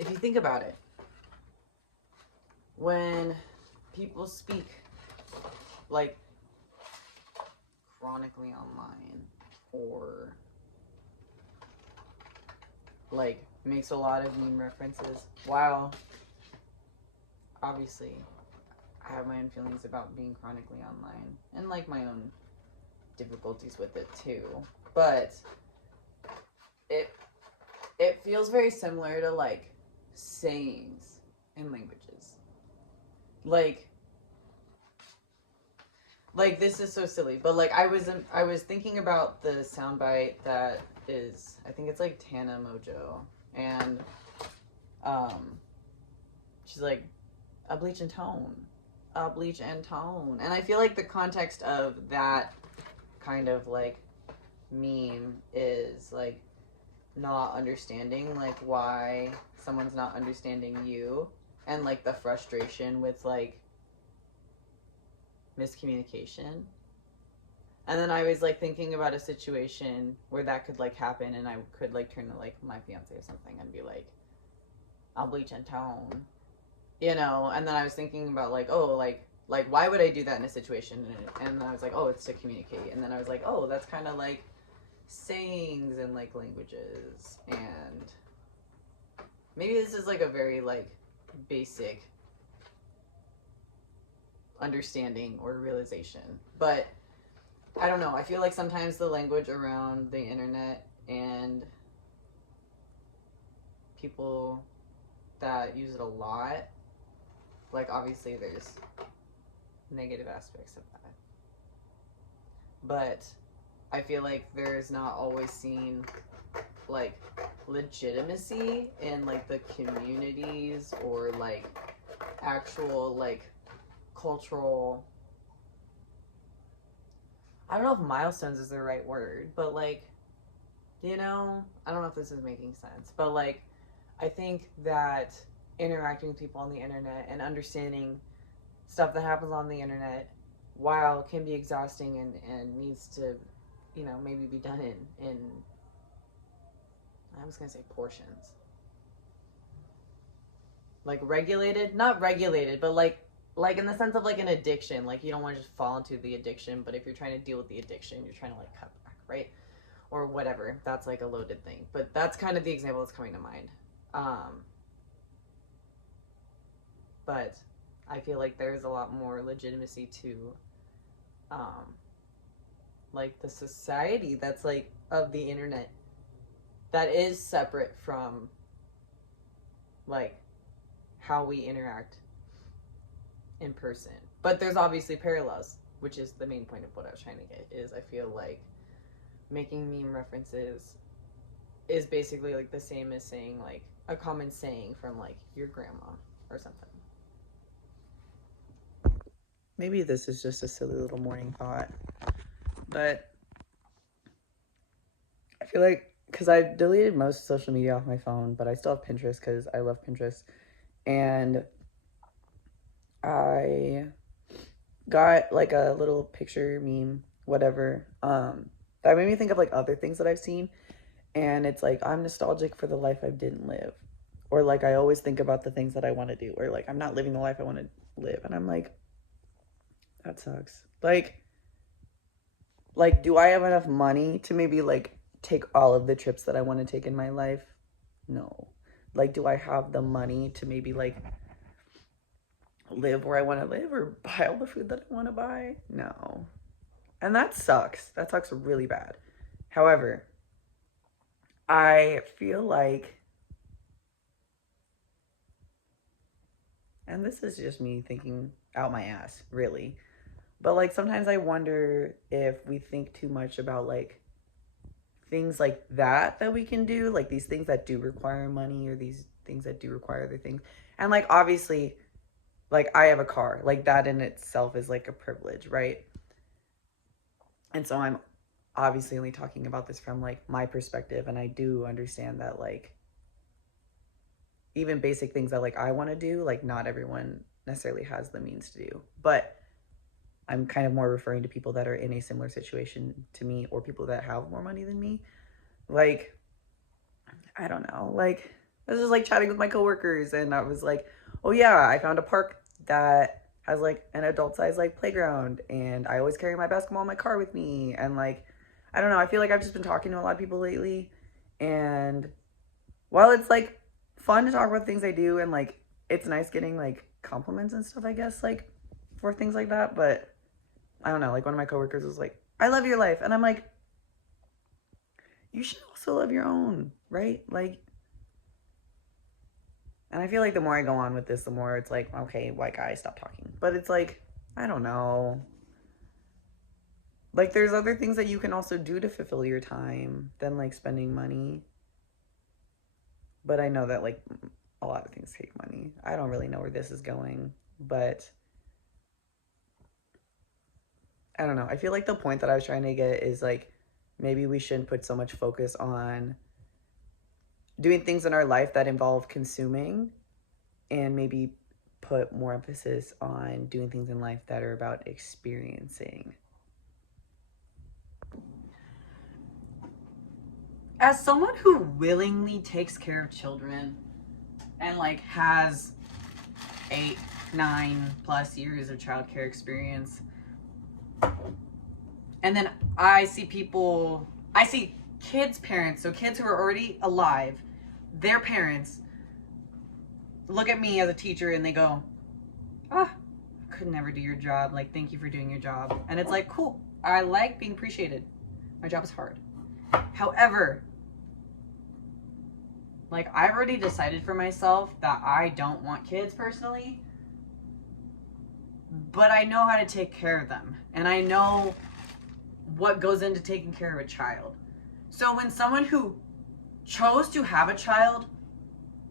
if you think about it, when people speak like chronically online or like makes a lot of meme references, while obviously I have my own feelings about being chronically online and like my own difficulties with it too, but it it feels very similar to like sayings in languages. Like this is so silly, but like I was thinking about the soundbite that is, I think it's like Tana Mojo, and um she's like, a bleach and tone, a bleach and tone, and I feel like the context of that kind of like meme is like not understanding like why someone's not understanding you, and like the frustration with like miscommunication. And then I was like thinking about a situation where that could like happen, and I could like turn to like my fiance or something and be like, I'll bleach and tone, you know. And then I was thinking about like, oh, like why would I do that in a situation? And then I was like, oh, it's to communicate. And then I was like, oh, that's kind of like sayings and like languages. And maybe this is like a very like basic understanding or realization, but I don't know, I feel like sometimes the language around the internet and people that use it a lot, like obviously there's negative aspects of that, but I feel like there's not always seen like legitimacy in like the communities or like actual like cultural, I don't know if milestones is the right word, but like, you know, I don't know if this is making sense, but like, I think that interacting with people on the internet and understanding stuff that happens on the internet, while can be exhausting and needs to, you know, maybe be done in I was gonna say portions. Like regulated, not regulated, but like in the sense of like an addiction. Like you don't want to just fall into the addiction, but if you're trying to deal with the addiction, you're trying to like cut back, right? Or whatever. That's like a loaded thing. But that's kind of the example that's coming to mind. Um, but I feel like there's a lot more legitimacy to um, like the society that's like of the internet that is separate from like how we interact in person. But there's obviously parallels, which is the main point of what I was trying to get, is I feel like making meme references is basically like the same as saying like a common saying from like your grandma or something. Maybe this is just a silly little morning thought, but I feel like because I deleted most social media off my phone, but I still have Pinterest because I love Pinterest, and I got like a little picture meme, whatever, that made me think of like other things that I've seen, and it's like I'm nostalgic for the life I didn't live, or like I always think about the things that I want to do, or like I'm not living the life I want to live, and I'm like, that sucks. Like do I have enough money to maybe like take all of the trips that I want to take in my life? No. Like do I have the money to maybe like live where I want to live or buy all the food that I want to buy? No. And that sucks. That sucks really bad. However, I feel like, and this is just me thinking out my ass, really, but like sometimes I wonder if we think too much about like things like that we can do, like these things that do require money or these things that do require other things. And like obviously, like I have a car, like that in itself is like a privilege, right? And so I'm obviously only talking about this from like my perspective, and I do understand that like even basic things that like I want to do, like not everyone necessarily has the means to do. But I'm kind of more referring to people that are in a similar situation to me, or people that have more money than me. Like I don't know, like I was just like chatting with my coworkers, and I was like, oh yeah, I found a park that has like an adult size like playground, and I always carry my basketball in my car with me. And like, I don't know, I feel like I've just been talking to a lot of people lately, and while it's like fun to talk about things I do, and like it's nice getting like compliments and stuff, I guess, like for things like that, but I don't know, like one of my coworkers was like, I love your life. And I'm like, you should also love your own, right? Like, and I feel like the more I go on with this, the more it's like, okay, white guy, stop talking. But it's like, I don't know. Like, there's other things that you can also do to fulfill your time than like spending money. But I know that like a lot of things take money. I don't really know where this is going, but I don't know. I feel like the point that I was trying to get is like, maybe we shouldn't put so much focus on doing things in our life that involve consuming, and maybe put more emphasis on doing things in life that are about experiencing. As someone who willingly takes care of children and like has 8, 9+ years of childcare experience, and then I see kids' parents, so kids who are already alive, their parents look at me as a teacher and they go, I could never do your job. Like, thank you for doing your job. And it's like, cool. I like being appreciated. My job is hard. However, like, I've already decided for myself that I don't want kids personally, but I know how to take care of them. And I know what goes into taking care of a child. So when someone who chose to have a child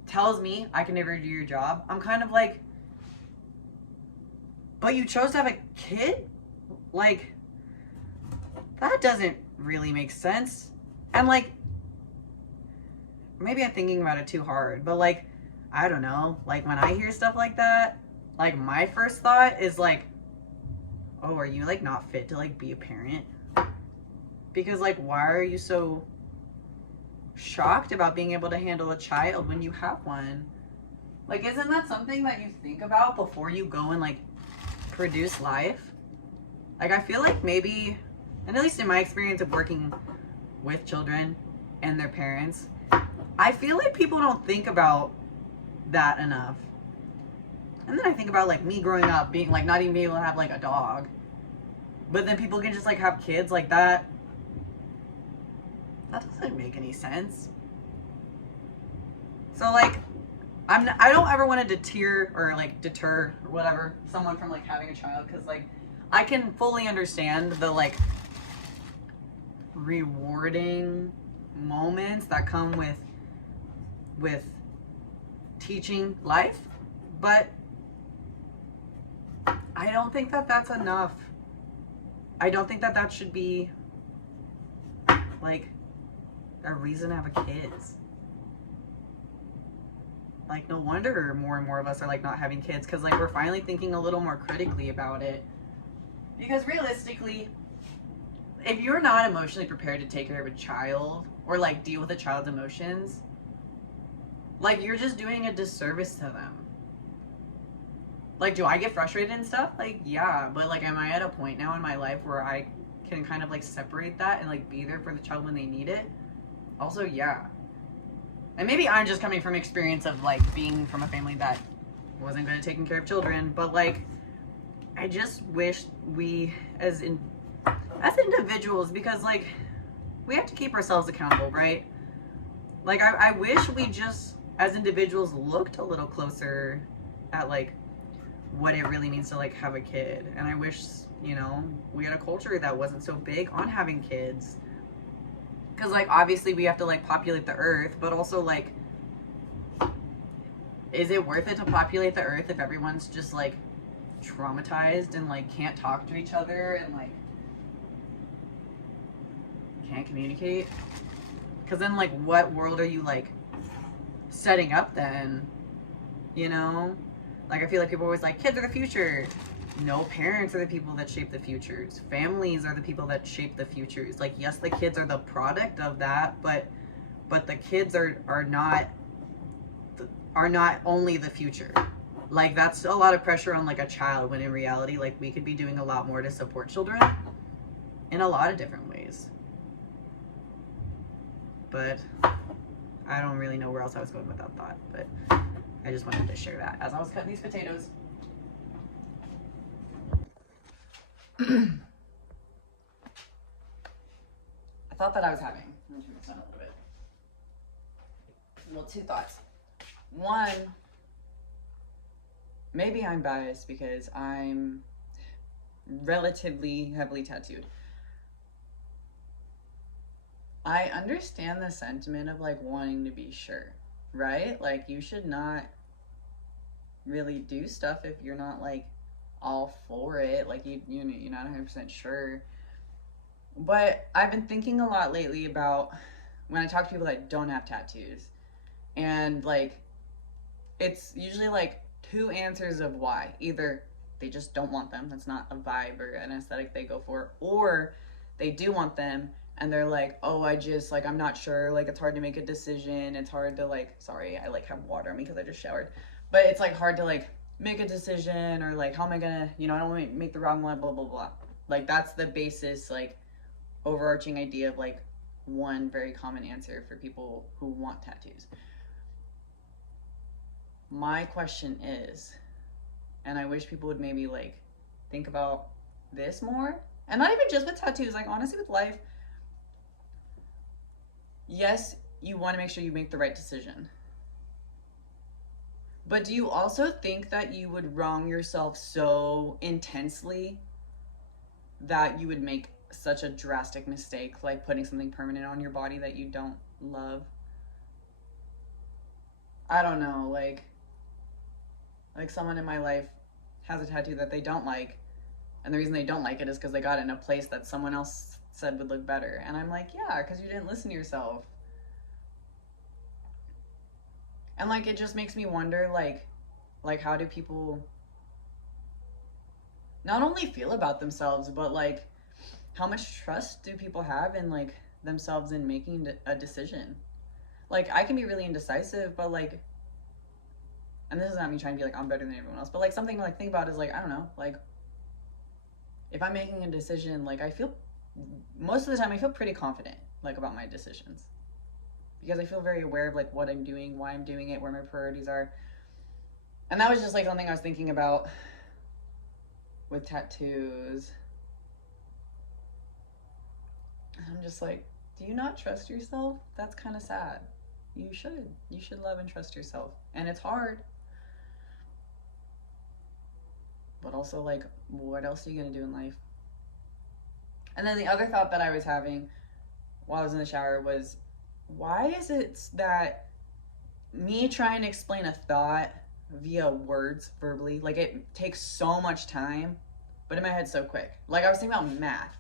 tells me I can never do your job, I'm kind of like, but you chose to have a kid? Like, that doesn't really make sense. And like, maybe I'm thinking about it too hard, but like, I don't know. Like, when I hear stuff like that, like, my first thought is like, oh, are you like not fit to like be a parent? Because like, why are you so shocked about being able to handle a child when you have one? Like, isn't that something that you think about before you go and like produce life? Like, I feel like maybe, and at least in my experience of working with children and their parents, I feel like people don't think about that enough. And then I think about like me growing up being like not even being able to have like a dog, but then people can just like have kids like that. That doesn't make any sense. So like, I don't ever want to deter or whatever someone from like having a child, because like I can fully understand the like rewarding moments that come with teaching life, but I don't think that that's enough. I don't think that that should be like a reason to have a kids. Like, no wonder more and more of us are like not having kids, because like we're finally thinking a little more critically about it. Because realistically, if you're not emotionally prepared to take care of a child or like deal with a child's emotions, like, you're just doing a disservice to them. Like, do I get frustrated and stuff? Like, yeah, but like, am I at a point now in my life where I can kind of like separate that and like be there for the child when they need it? Also, yeah. And maybe I'm just coming from experience of like being from a family that wasn't good at taking care of children, but like, I just wish we as individuals, because like we have to keep ourselves accountable, right? Like, I wish we just as individuals looked a little closer at like what it really means to like have a kid. And I wish, you know, we had a culture that wasn't so big on having kids. Because like, obviously we have to like populate the earth, but also like, is it worth it to populate the earth if everyone's just like traumatized and like can't talk to each other and like can't communicate? Because then like, what world are you like setting up then? You know? Like, I feel like people are always like, kids are the future. No, parents are the people that shape the futures. Families are the people that shape the futures. Like, yes, the kids are the product of that, but the kids are not are not only the future. Like, that's a lot of pressure on like a child, when in reality, like, we could be doing a lot more to support children in a lot of different ways. But I don't really know where else I was going with that thought, but I just wanted to share that as I was cutting these potatoes. I thought that I was having, I'm gonna turn this down a little bit. Well, two thoughts. One, maybe I'm biased because I'm relatively heavily tattooed. I understand the sentiment of like wanting to be sure, right? Like, you should not really do stuff if you're not like all for it. Like, you're not 100% sure. But I've been thinking a lot lately about when I talk to people that don't have tattoos, and like, it's usually like two answers of why. Either they just don't want them, that's not a vibe or an aesthetic they go for, or they do want them and they're like, oh, I just like, I'm not sure, like, it's hard to make a decision, it's hard to like, sorry, I like have water on me because I just showered, but it's like hard to like make a decision, or like, how am I gonna, I don't want to make the wrong one, blah blah blah. Like, that's the basis, like, overarching idea of like one very common answer for people who want tattoos. My question is, and I wish people would maybe like think about this more, and not even just with tattoos, like honestly with life. Yes, you want to make sure you make the right decision, but do you also think that you would wrong yourself so intensely that you would make such a drastic mistake, like putting something permanent on your body that you don't love? I don't know, like someone in my life has a tattoo that they don't like, and the reason they don't like it is because they got it in a place that someone else said would look better, and I'm like, yeah, because you didn't listen to yourself. And like, it just makes me wonder, like how do people not only feel about themselves, but like, how much trust do people have in like themselves in making a decision? Like, I can be really indecisive, but like, and this is not me trying to be like, I'm better than everyone else, but like, something to like think about is like, I don't know, like, if I'm making a decision, like, I feel, most of the time I feel pretty confident like about my decisions, because I feel very aware of like what I'm doing, why I'm doing it, where my priorities are. And that was just like something I was thinking about with tattoos. I'm just like, do you not trust yourself? That's kind of sad. You should love and trust yourself, and it's hard, but also like, what else are you gonna do in life? And then the other thought that I was having while I was in the shower was, why is it that me trying to explain a thought via words verbally, like, it takes so much time, but in my head so quick? Like, I was thinking about math,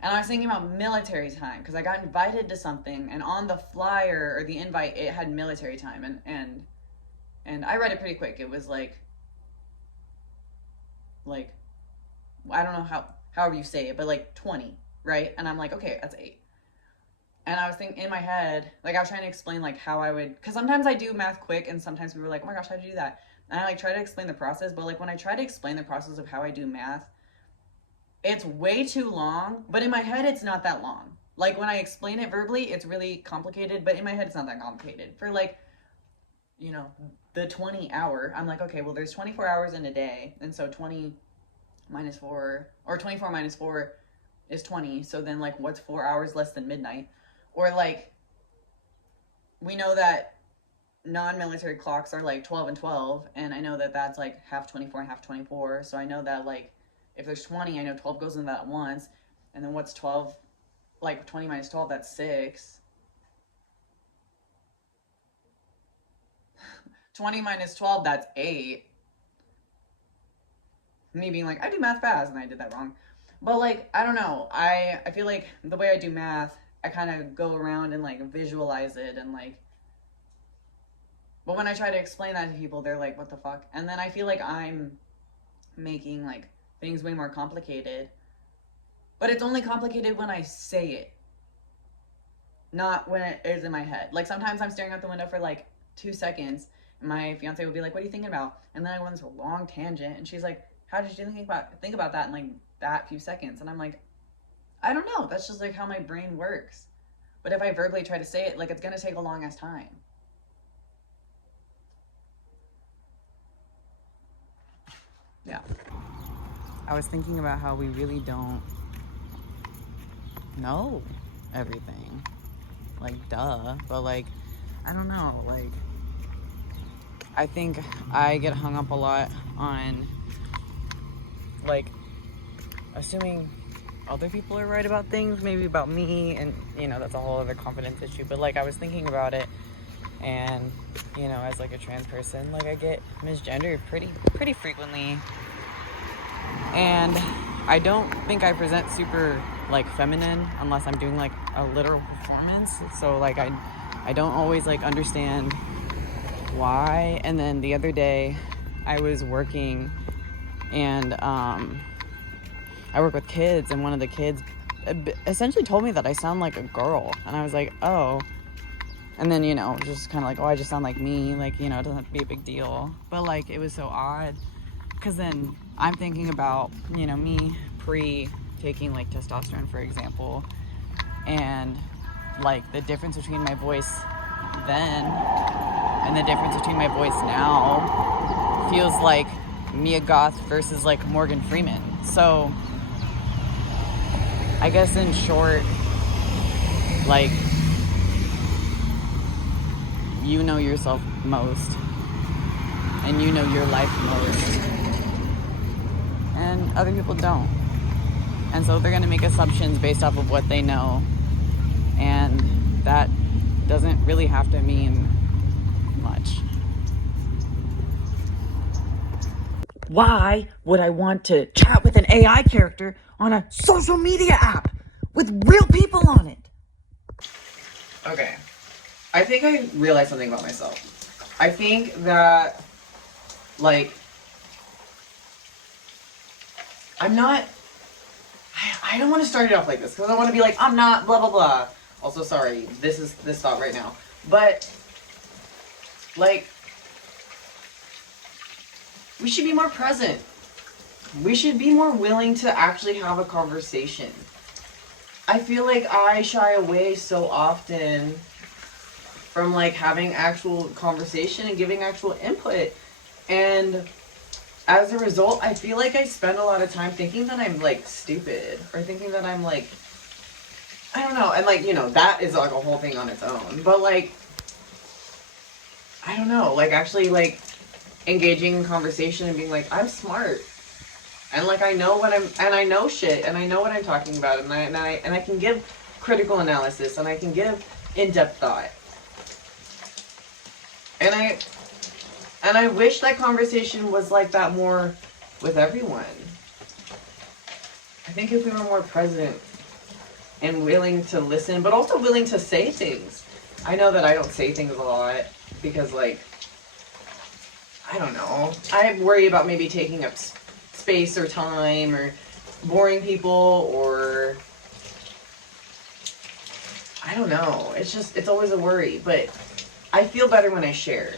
and I was thinking about military time, because I got invited to something, and on the flyer or the invite, it had military time, and I read it pretty quick. It was like I don't know however you say it, but like 20, right? And I'm like, okay, that's 8. And I was thinking in my head, like, I was trying to explain like how I would, because sometimes I do math quick, and sometimes people are like, oh my gosh, how'd you do that? And I like try to explain the process, but like, when I try to explain the process of how I do math, it's way too long, but in my head, it's not that long. Like, when I explain it verbally, it's really complicated, but in my head, it's not that complicated. For like, the 20 hour, I'm like, okay, well, there's 24 hours in a day, and so 20 minus 4, or 24 minus 4 is 20, so then like, what's 4 hours less than midnight? Or like, we know that non-military clocks are like 12 and 12, and I know that that's like half 24 and half 24, so I know that like, if there's 20, I know 12 goes into that once, and then what's 12, like 20 minus 12, that's 6. 20 minus 12, that's 8. Me being like, I do math fast, and I did that wrong. But like, I don't know, I feel like the way I do math, I kind of go around and like visualize it, and like, but when I try to explain that to people, they're like, what the fuck? And then I feel like I'm making like things way more complicated, but it's only complicated when I say it, not when it is in my head. Like, sometimes I'm staring out the window for like 2 seconds, and my fiance would be like, what are you thinking about? And then I went on this long tangent, and she's like, how did you think about that in like that few seconds? And I'm like, I don't know. That's just like how my brain works. But if I verbally try to say it, like, it's gonna take a long ass time. Yeah. I was thinking about how we really don't know everything. Like, duh. But, like, I don't know. Like, I think I get hung up a lot on, like, assuming other people are right about things, maybe about me, and, you know, that's a whole other confidence issue. But, like, I was thinking about it, and, you know, as, like, a trans person, like, I get misgendered pretty frequently. And I don't think I present super, like, feminine unless I'm doing, like, a literal performance. So, like, I don't always, like, understand why. And then the other day I was working, and I work with kids, and one of the kids essentially told me that I sound like a girl. And I was like, oh. And then, you know, just kind of like, oh, I just sound like me. Like, you know, it doesn't have to be a big deal. But, like, it was so odd. Because then I'm thinking about, you know, me taking, like, testosterone, for example. And, like, the difference between my voice then and the difference between my voice now feels like Mia Goth versus, like, Morgan Freeman. So, I guess in short, like, you know yourself most, and you know your life most, and other people don't. And so they're going to make assumptions based off of what they know, and that doesn't really have to mean much. Why would I want to chat with an AI character on a social media app with real people on it? Okay. I think I realized something about myself. I think that, like, I'm not... I don't want to start it off like this, because I want to be like, I'm not blah blah blah. Also, sorry, this is this thought right now. But, like, we should be more present. We should be more willing to actually have a conversation. I feel like I shy away so often from, like, having actual conversation and giving actual input. And as a result, I feel like I spend a lot of time thinking that I'm, like, stupid. Or thinking that I'm, like, I don't know. And, like, you know, that is, like, a whole thing on its own. But, like, I don't know. Like, actually, like, engaging in conversation and being like, I'm smart. And, like, I know what I know shit. And I know what I'm talking about. And I can give critical analysis. And I can give in-depth thought. And I wish that conversation was like that more with everyone. I think if we were more present and willing to listen, but also willing to say things. I know that I don't say things a lot because, like, I don't know. I worry about maybe taking up space or time or boring people, or I don't know. It's always a worry, but I feel better when I share.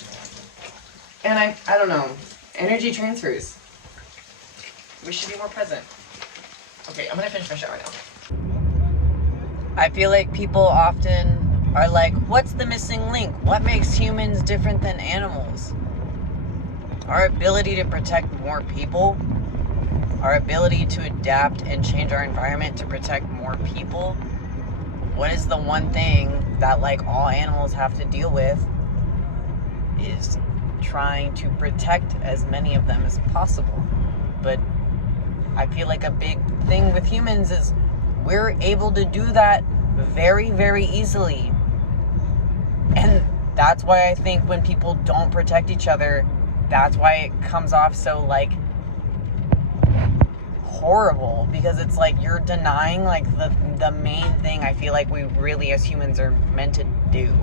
And I don't know. Energy transfers. We should be more present. Okay, I'm gonna finish my shower now. I feel like people often are like, what's the missing link? What makes humans different than animals? Our ability to protect more people, our ability to adapt and change our environment to protect more people. What is the one thing that, like, all animals have to deal with is trying to protect as many of them as possible. But I feel like a big thing with humans is we're able to do that very, very easily. And that's why I think when people don't protect each other, that's why it comes off so, like, horrible, because it's like you're denying, like, the main thing I feel like we really as humans are meant to do.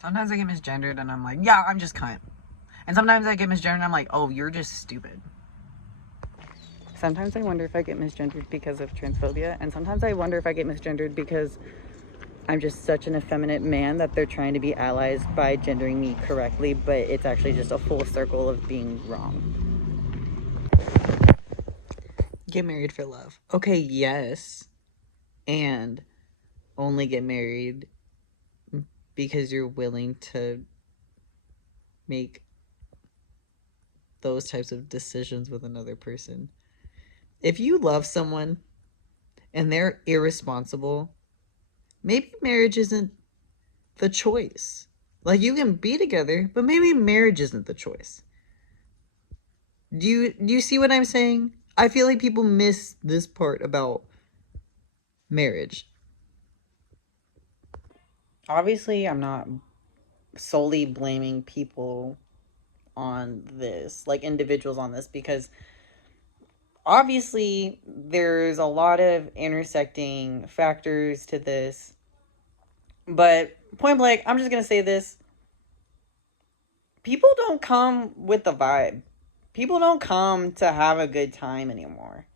Sometimes I get misgendered and I'm like, yeah, I'm just cunt. And sometimes I get misgendered and I'm like, oh, you're just stupid. Sometimes I wonder if I get misgendered because of transphobia, and sometimes I wonder if I get misgendered because I'm just such an effeminate man that they're trying to be allies by gendering me correctly, but it's actually just a full circle of being wrong. Get married for love. Okay, yes. And only get married because you're willing to make those types of decisions with another person. If you love someone and they're irresponsible, maybe marriage isn't the choice. Like, you can be together, but maybe marriage isn't the choice. Do you see what I'm saying? I feel like people miss this part about marriage. Obviously, I'm not solely blaming people on this, like individuals on this, because obviously there's a lot of intersecting factors to this. But point blank, I'm just going to say this. People don't come with the vibe. People don't come to have a good time anymore.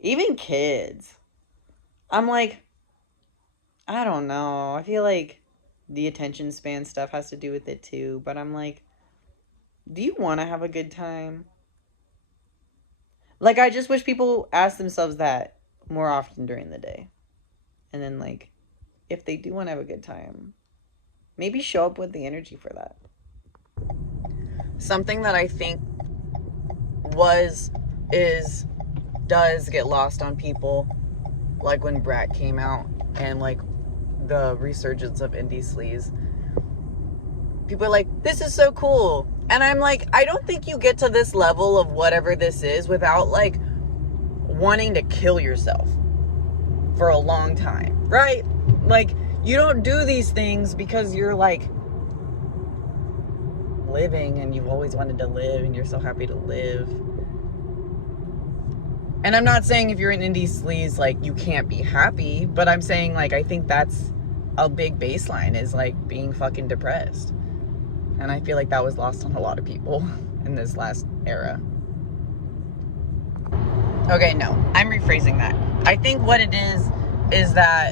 Even kids. I'm like, I don't know. I feel like the attention span stuff has to do with it too. But I'm like, do you want to have a good time? Like, I just wish people ask themselves that more often during the day. And then, like, if they do want to have a good time, maybe show up with the energy for that. Something that I think does get lost on people, like when Brat came out and like the resurgence of indie sleaze. People are like, this is so cool. And I'm like, I don't think you get to this level of whatever this is without like wanting to kill yourself for a long time, right? Like, you don't do these things because you're like living and you've always wanted to live and you're so happy to live. And I'm not saying if you're an indie sleaze, like, you can't be happy, but I'm saying, like, I think that's a big baseline, is, like, being fucking depressed. And I feel like that was lost on a lot of people in this last era. Okay, no, I'm rephrasing that. I think what it is that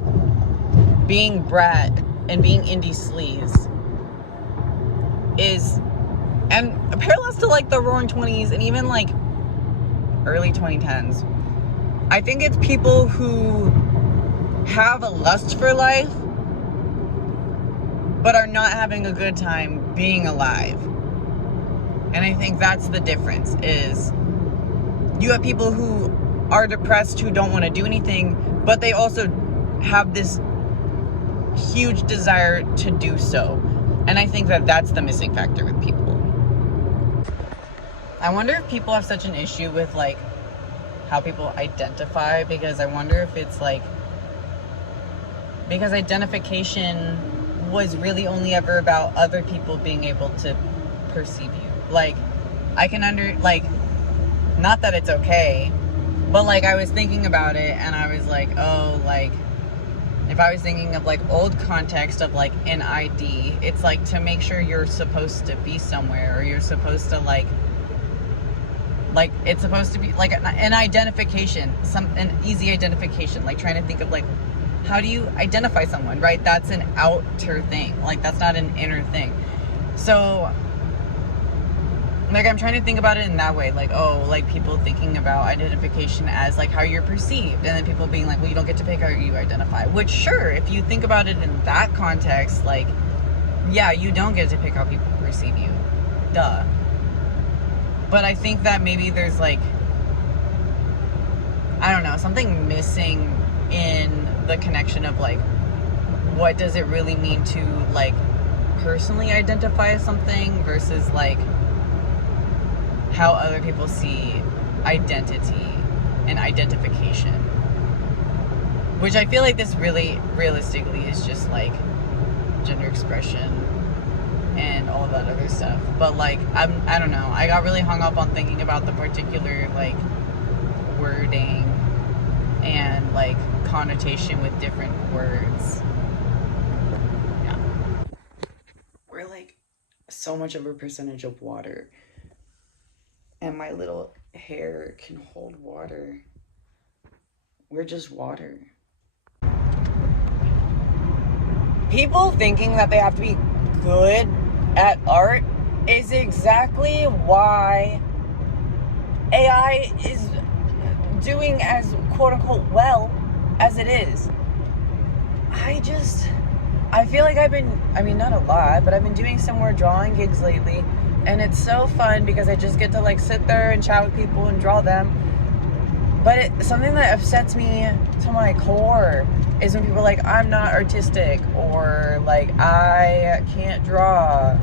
being Brat and being indie sleaze is, and parallels to, like, the Roaring 20s and even, like, early 2010s, I think it's people who have a lust for life but are not having a good time being alive. And I think that's the difference, is you have people who are depressed who don't want to do anything, but they also have this huge desire to do so. And I think that that's the missing factor with people. I wonder if people have such an issue with, like, how people identify, because I wonder if it's, like, because identification was really only ever about other people being able to perceive you. Like, I can not that it's okay, but, like, I was thinking about it, and I was like, oh, like, if I was thinking of, like, old context of, like, an ID, it's, like, to make sure you're supposed to be somewhere, or you're supposed to, like, it's supposed to be, like, an identification, an easy identification, like, trying to think of, like, how do you identify someone, right? That's an outer thing. Like, that's not an inner thing. So, like, I'm trying to think about it in that way. Like, oh, like, people thinking about identification as, like, how you're perceived. And then people being like, well, you don't get to pick how you identify. Which, sure, if you think about it in that context, like, yeah, you don't get to pick how people perceive you. Duh. But I think that maybe there's, like, I don't know, something missing in the connection of, like, what does it really mean to, like, personally identify as something versus, like, how other people see identity and identification. Which I feel like this really, realistically, is just, like, gender expression and all that other stuff. But, like, I don't know. I got really hung up on thinking about the particular, like, wording and, like, connotation with different words. Yeah. We're, like, so much of a percentage of water. And my little hair can hold water. We're just water. people thinking that they have to be good at art is exactly why AI is doing as quote unquote well as it is. I feel like not a lot, but I've been doing some more drawing gigs lately, and it's so fun because I just get to like sit there and chat with people and draw them. But something that upsets me to my core is when people are like, I'm not artistic, or like, I can't draw.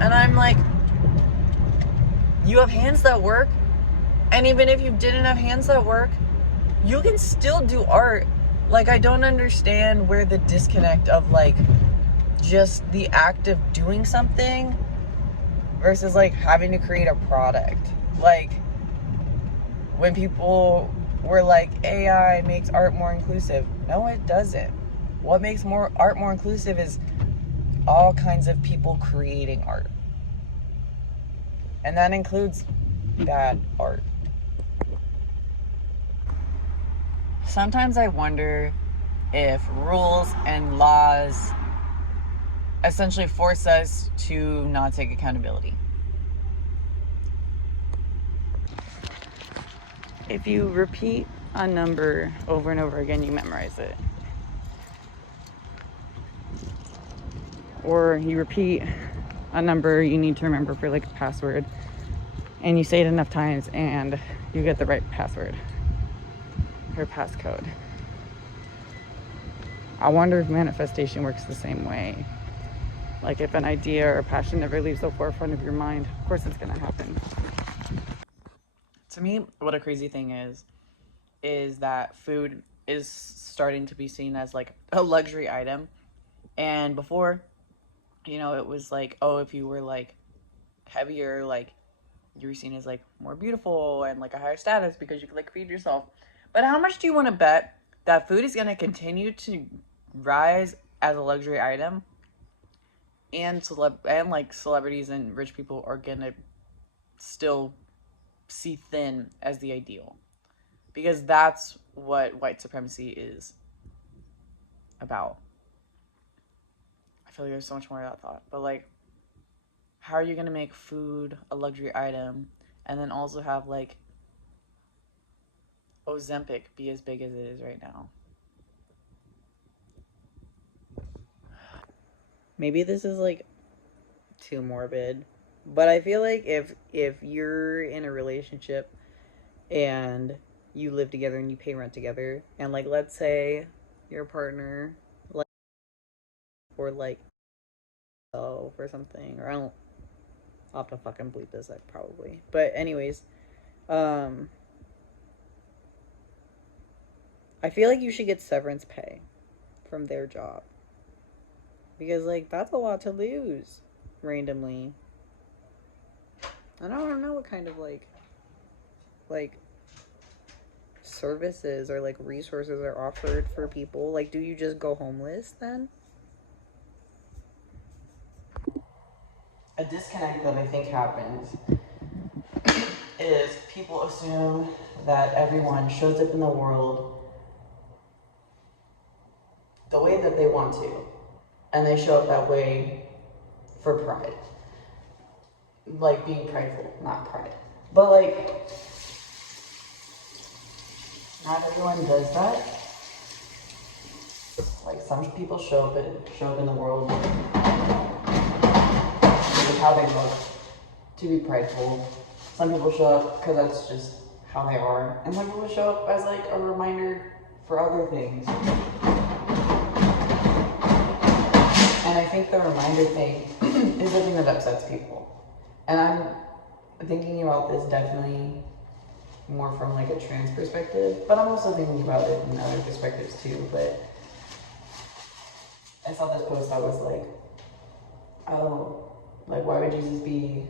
And I'm like, you have hands that work, and even if you didn't have hands that work, you can still do art. Like, I don't understand where the disconnect of like just the act of doing something versus like having to create a product. Like, when people were like, AI makes art more inclusive. No, it doesn't. What makes art more inclusive is all kinds of people creating art. And that includes bad art. Sometimes I wonder if rules and laws essentially force us to not take accountability. If you repeat a number over and over again, you memorize it. Or you repeat a number you need to remember for like a password, and you say it enough times and you get the right password or passcode. I wonder if manifestation works the same way. Like, if an idea or a passion never leaves the forefront of your mind, of course it's gonna happen. To me, what a crazy thing is that food is starting to be seen as like a luxury item. And before, it was like, oh, if you were like heavier, like you were seen as like more beautiful and like a higher status because you could like feed yourself. But how much do you want to bet that food is going to continue to rise as a luxury item, and like celebrities and rich people are going to still see thin as the ideal? Because that's what white supremacy is about. I feel like there's so much more to that thought. But like, how are you going to make food a luxury item and then also have like Ozempic be as big as it is right now? Maybe this is like too morbid, but I feel like if you're in a relationship and you live together and you pay rent together, and like let's say your partner like or like or something, or I'll have to fucking bleep this up probably. But anyways, I feel like you should get severance pay from their job. Because like that's a lot to lose randomly. And I don't know what kind of like services or like resources are offered for people. Like, do you just go homeless then? A disconnect that I think happens is people assume that everyone shows up in the world the way that they want to, and they show up that way for pride. Like being prideful, not pride. But like, not everyone does that. Like, some people show up in the world with how they look, to be prideful. Some people show up because that's just how they are, and some people show up as like a reminder for other things. And I think the reminder thing is the thing that upsets people. And I'm thinking about this definitely more from like a trans perspective, but I'm also thinking about it in other perspectives too. But I saw this post that was like, oh, like why would Jesus be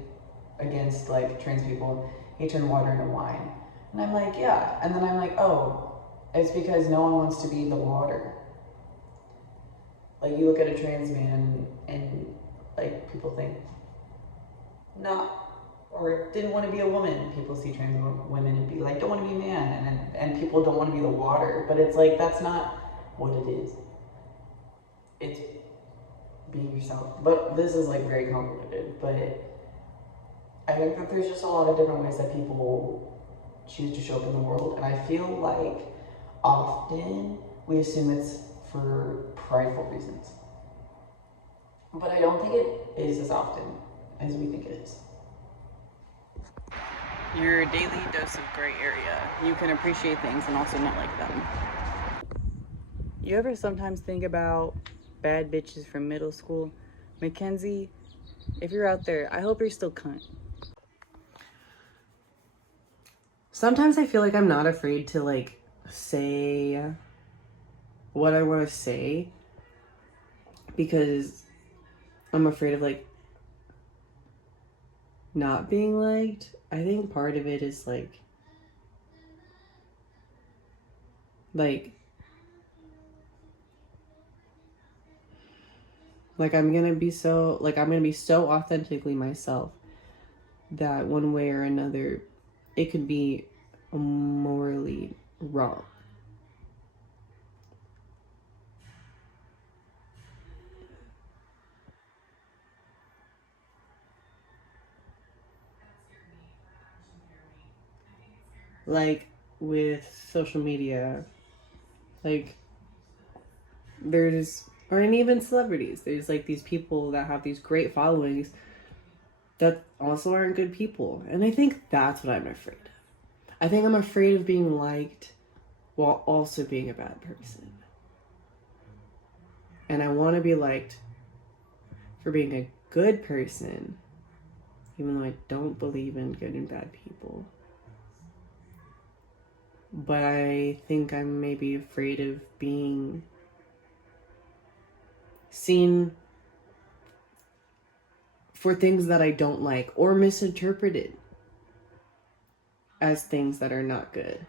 against like trans people? He turned water into wine. And I'm like, yeah. And then I'm like, oh, it's because no one wants to be the water. Like, you look at a trans man and like people think, nah, or didn't want to be a woman. People see trans women and be like, don't want to be a man, and people don't want to be the water. But it's like, that's not what it is. It's being yourself. But this is like very complicated. But I think that there's just a lot of different ways that people choose to show up in the world, and I feel like often we assume it's for prideful reasons. But I don't think it is as often as we think it is. Your daily dose of gray area. You can appreciate things and also not like them. You ever sometimes think about bad bitches from middle school? Mackenzie, if you're out there, I hope you're still cunt. Sometimes I feel like I'm not afraid to like say what I want to say because I'm afraid of like not being liked. I think part of it is like I'm gonna be so authentically myself that one way or another it could be morally wrong. Like with social media, like and even celebrities, there's like these people that have these great followings that also aren't good people. And I think that's what I'm afraid of. I think I'm afraid of being liked while also being a bad person. And I want to be liked for being a good person, even though I don't believe in good and bad people. But I think I'm maybe afraid of being seen for things that I don't like or misinterpreted as things that are not good.